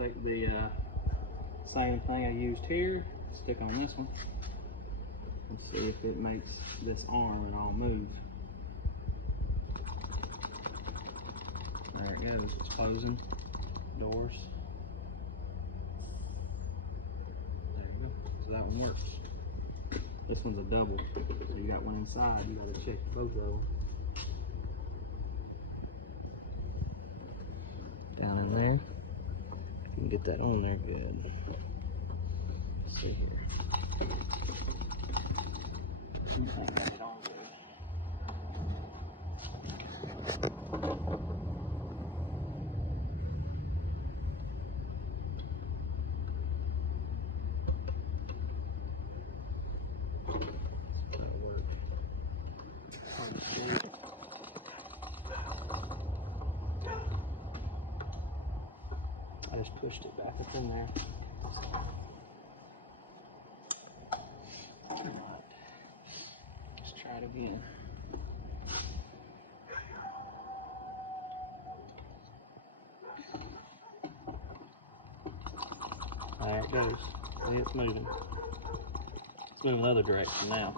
take the same thing I used here, stick on this one, and see if it makes this arm at all move. There it goes, it's closing doors. There you go, so that one works. This one's a double, so you got one inside, you gotta check both of them. Down in there, if you can get that on there good. Let's see here. I think I got it on good. I just pushed it back up in there. Alright, let's try it again. There it goes. See, it's moving. It's moving the other direction now.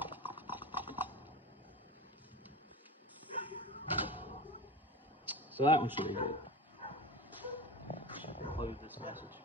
So that one should be good. Close this message.